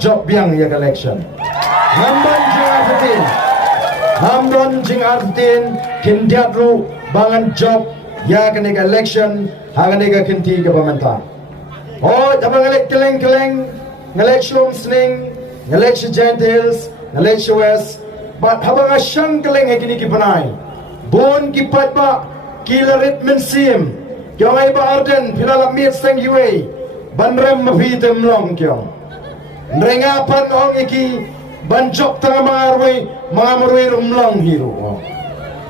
job yang ya election. Hamdan jing artin. Hamdan jing artin kindiat ru bangan job ya kena election hangane ka kinti ke pemerintahan. Oh, abang ngelek keleng-keleng, ngelek shum sning, ngelek gentiles, ngelek west. But habang asyang keleng kini ki panai. Bon ki patba kilarit mensim. Kyong ay ba arden pilalap miet sang yuay. Banrem mafitem long kyong. Nrengapan ong iki banjok tengah mga marway rumlong hero.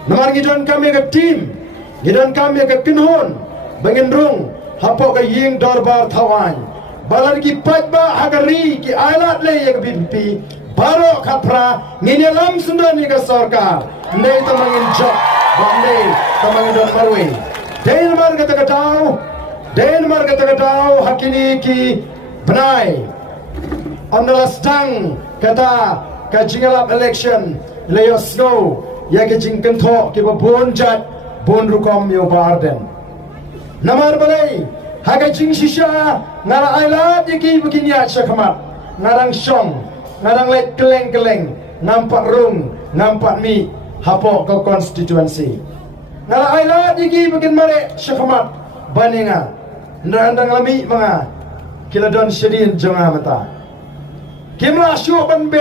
Naman gidon kami ke team, gidon kami ke kinhon, bangin rung, hapok ke ying dorbar tawan. Balan ki patba hagari ki alat le ye BPP, baro kapra nginyalam sundan ni ke sorkar. Nei tamangin job, bandai tamangin don marway. Den marga tagatau hakini ki benai. Amnala sedang kata kajingalap election layo snow ya kajing kento ki bon jat bon rukom yo barden. Namar balai hagajing shisha ngara ailat yaki begini aja kamat ngarang shong ngarang let keleng nampak rung nampak mi hapok ke constituency. Ngara ailat yaki begin mare syakamat baninga ndang lami mga kiladon syedin jonga mata. Kimla syuban be,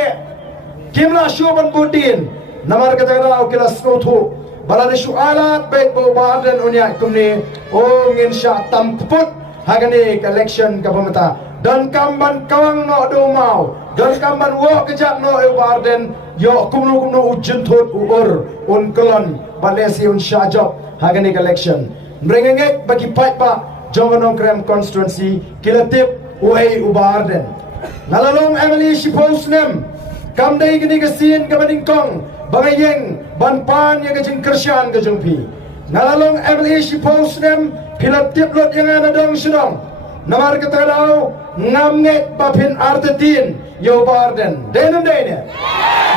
kimla syuban budin. Namar kata kilas kotu. Balade syu alat baik bawa dan unya kumni. Oh ngin sya tamput hagani election kapamata. Dan kamban kawang no do mau. Dan kamban wo kejak no barden. Yo kumno ujun tut uur kolon balesi un sya job hagani election. Merengengek bagi pat pa jongonong krem constituency kilatip uai ubarden. Nalalong Emily Shiposnem kamdai gini kesin kabadingkong bangayeng banpan yang kejeng kersian kejeng pi. Nalalong Emily Shiposnem pilat tiplot yang ada dong sedong. Namar ketadau ngamnget bapin artetin yo barden. Denum dene.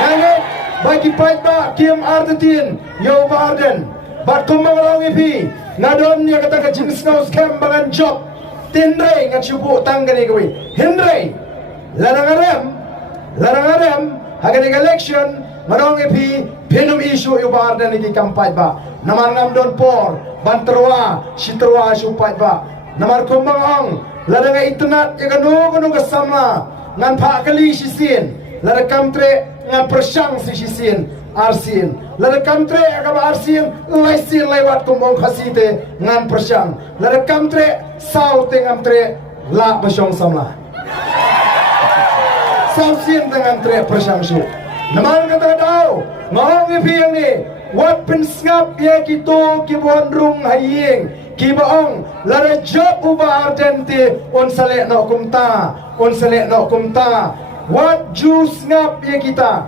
Ngamnget bagi paitba kim artetin yo barden. Bat kumbang ipi ngadon yang kata kejeng snow scam bangan job. Tindray ngat syupu tanggani kawi. Hindray Larang arem, hagani election, marong ipi, pinum isu ibar dan iki kampanye ba. Namar ngamdon por, banterwa, siterwa supaya ba. Namar kumbang ong, larang internet, kanu kesamla, ngan pak kali sisin, larang kamtre, ngan persang sisin, arsin. Larang kamtre, agam arsin, laisin lewat kumbang khasite, ngan persang. Larang kamtre, saute ngamtre, la besyong samla. Sausin dengan trek persangsu. Naman kata daw, ngong ipiyang ni, wat pensngap ya kito kibuan rung haying, kibaong, lara job uba ardente, on salek no kumta, wat jus ngap ya kita,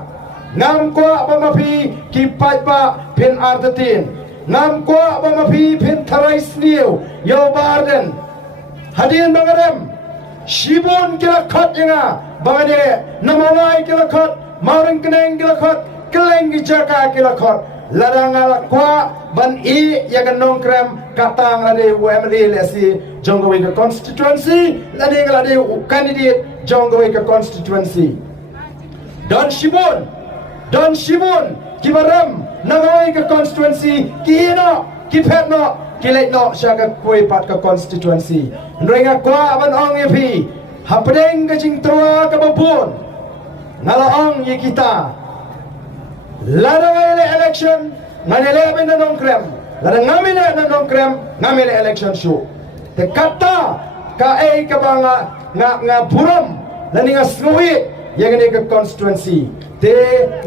ngam kwa bamapi kipat pa pin ardetin, ngam kwa bamapi pin taray sniw, yo barden, hadirin bangarem, Shibun kilakot yang bangade namangai kilakot maring keneng kilakot keleng gijaka kilakot ladang alakwa ban I yang nongkrem katang ade UMD lesi jonggowi ke constituency lading ade candidate jonggowi ke constituency don Shibun kibaram nangoi ke constituency kino kipetno kilek no syaga kue pat ke constituency nrenga kwa aban ong yepi hapedeng ke jing terwa ke babun ngala ong ye kita ladang election nganele benda nongkrem ladang ngamile na nongkrem ngamile election show te kata ka ai ke banga nga buram laninga snuwi yang ke constituency te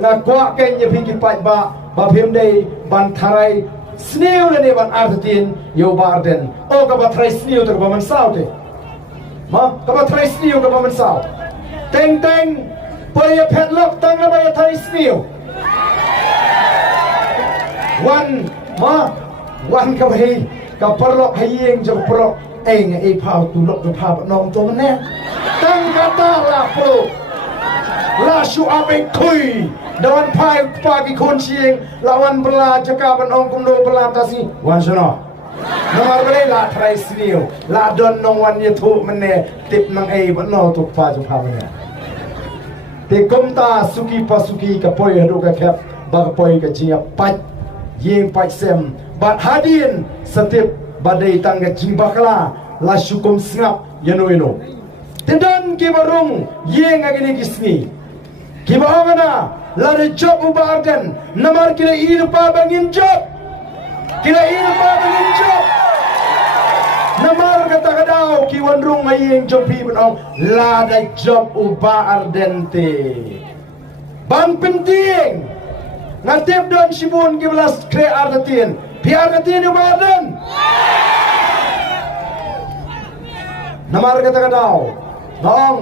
nga kwa ken yepi ki pat ba babim dei ban tharai Sneeuw dan ewan artetin yo barden. Oh kabatray sneeuw ter baman sao te. Ma kabatray sneeuw ke baman sao. Teng paya padlock tang na baya thay sneeuw. Wan kabay kaparlok hayeng jang perok. Nga pau tulok ke pau nong to ne. Tang kata la pro. La syu abe kui. Dawan pagi kunciing lawan bela cakapan ong kumdo belantasi wan sono nomor beli la try sniu la don nong wan yetu mene tip nang ai bano tu pa ju pa mene te komta suki pasuki ka poi hadu ka khap ba ka poi ka jia pat yeng pat sem bat hadin setip badai tangga jimbakla la syukum sngap yano tendan ki barung yeng agini kisni ki bahana la de job ubarden namar kila ilpa bangin job namar kata kadau ki wandrung ayeng jopi benong la de job ubardente ban penting ngatip don sibun ki belas kre ardatin biar katin ubarden namar kata kadau nong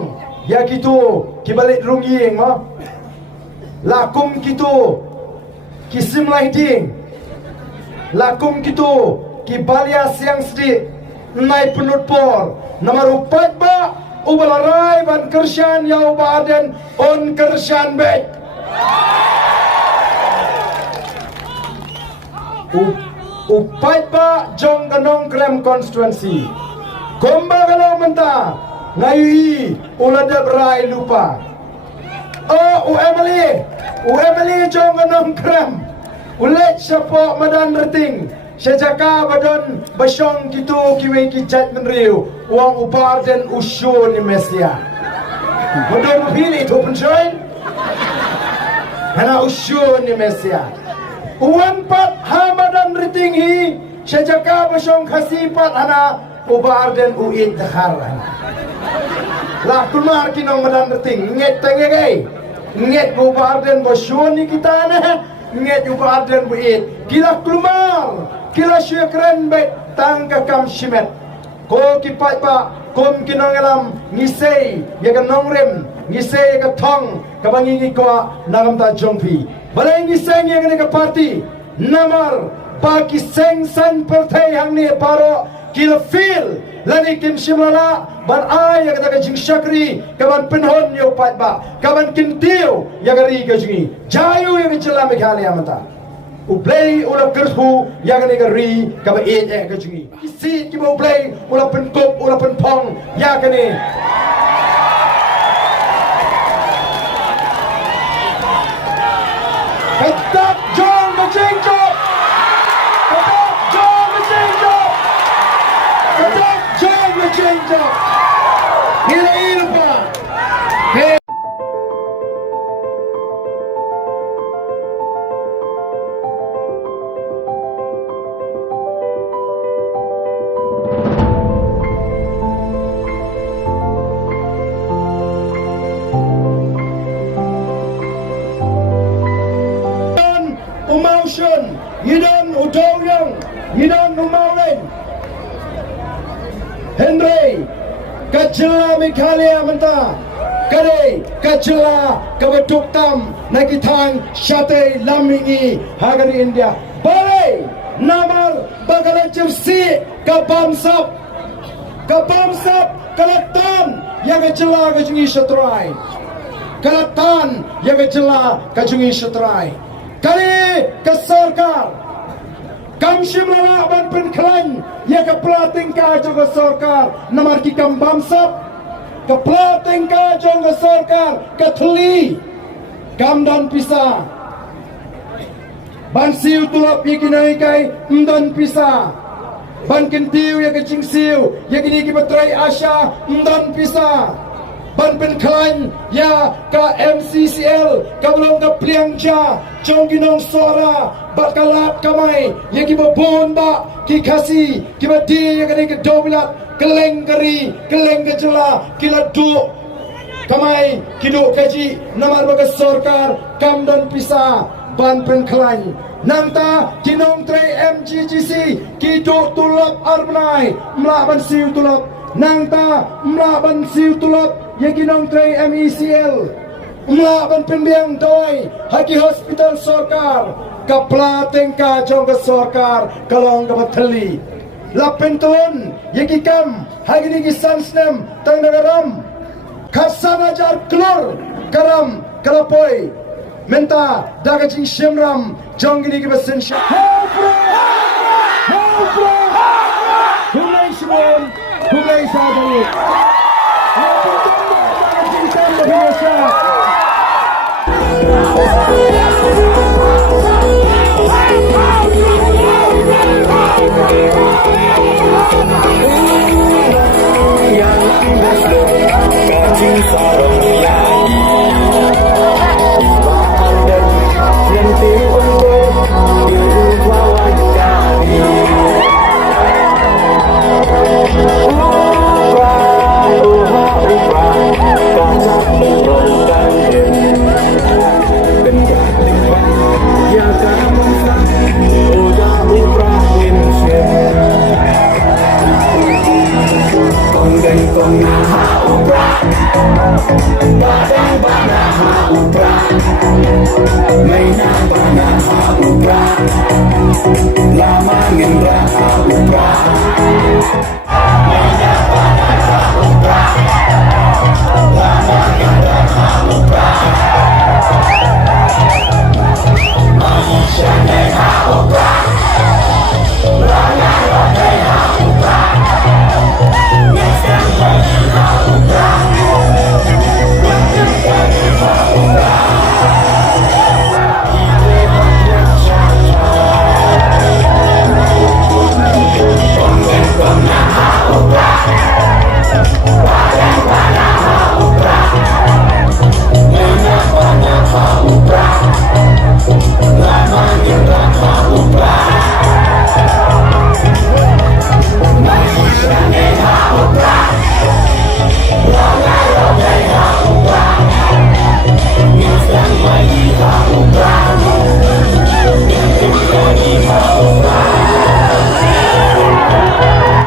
ya kitu kibalik rungieng ma lakum kitu kisim laiding lakum kitu kibalia siang sedi nai penut por namar upat ba ubalarai ban kersyan ya ubaden on kersyan bet upat ba jong ganong krem constituency komba kalau mentah ngayi ulada berai lupa UMLE jong ganong krem ulet siapa madan reting sejaka badon basyong kitu kiwe kijat menriu uang upar dan usyun ni Mesia badon pilih itu pencoin hana usyun ni Mesia uang pat hamadan reting hi sejaka basyong khasipat hana ubar dan uit dakhar lah kumar kinong madan reting nget tengegai nget ubar dan basyun ni kita na nget ubar dan uit kila kumar kila syukran bet tangka kam shimet ko kipat pa kom kinongalam ngisei ya ka nongrem ngisei ka thong ka bangingi ko nagam ta jongpi balai ngisei ya ka party namar baki seng san partai hang ni paro kila feel lani kim shimala ban ay ya ka jing shakri ka ban pinhon yo pat ba ka ban kintiu ya ka ri ka jingi jayu ya ka chela me khale amata uplay ula kerhu yang ni gari ka ba e ka jingi isi ki ba uplay ula penkop ula penpong ya ka ni ketak jong macengjo ketak jong macengjo ketak jong macengjo ila ilpa emotion yidon udowyang yidon umawlen Henry kajla mikhalia menta kare kajla kabatuk tam nakithang shate lamingi hagari India bare namar bagalan jersi kabamsap kalatan yang kajla kajungi shatrai kalatan yang kajla kajungi shatrai kali ke sarkar kam shimla ban pen klan ya ke plating ka jong ke sarkar namar ki kam bamsap ke plating ka jong ke sarkar ke thuli kam dan pisa ban siu tulap ye kinai kai mdan pisa ban kintiu ya ke jingsiu ya kini ki batrai asya mdan pisa ban pen klan ya ka MCCL ka belong ka pliangcha chong ginong sora bakalat kamai ya ki babon ba ki khasi ki badi ya kani ke dobilat keleng kari keleng kejela kila du kamai kidu kaji namar baga sarkar kam dan pisa ban pen klan nangta kinong 3 MGGC kidu tulap arbnai mlaban siu tulap nangta mlaban siu tulap yakinong 3 MECL mlaban pembiang doi haki hospital sarkar kaplateng ka jong ka sarkar kalong ka bathali lapentun yakikam hagini ki sansnem tangnagaram khasanajar klor karam kalapoi menta dagajing shimram jonggini ki basensha hulai shimon hulai sadari biasa yang besar kacing sarong yai dan nanti untuk hidup lawan kami upra kaca berongkan dan ya kamu udah upra insya Konggeng kong naha upra Badang banaha upra Maina banaha upra Lama ngendra upra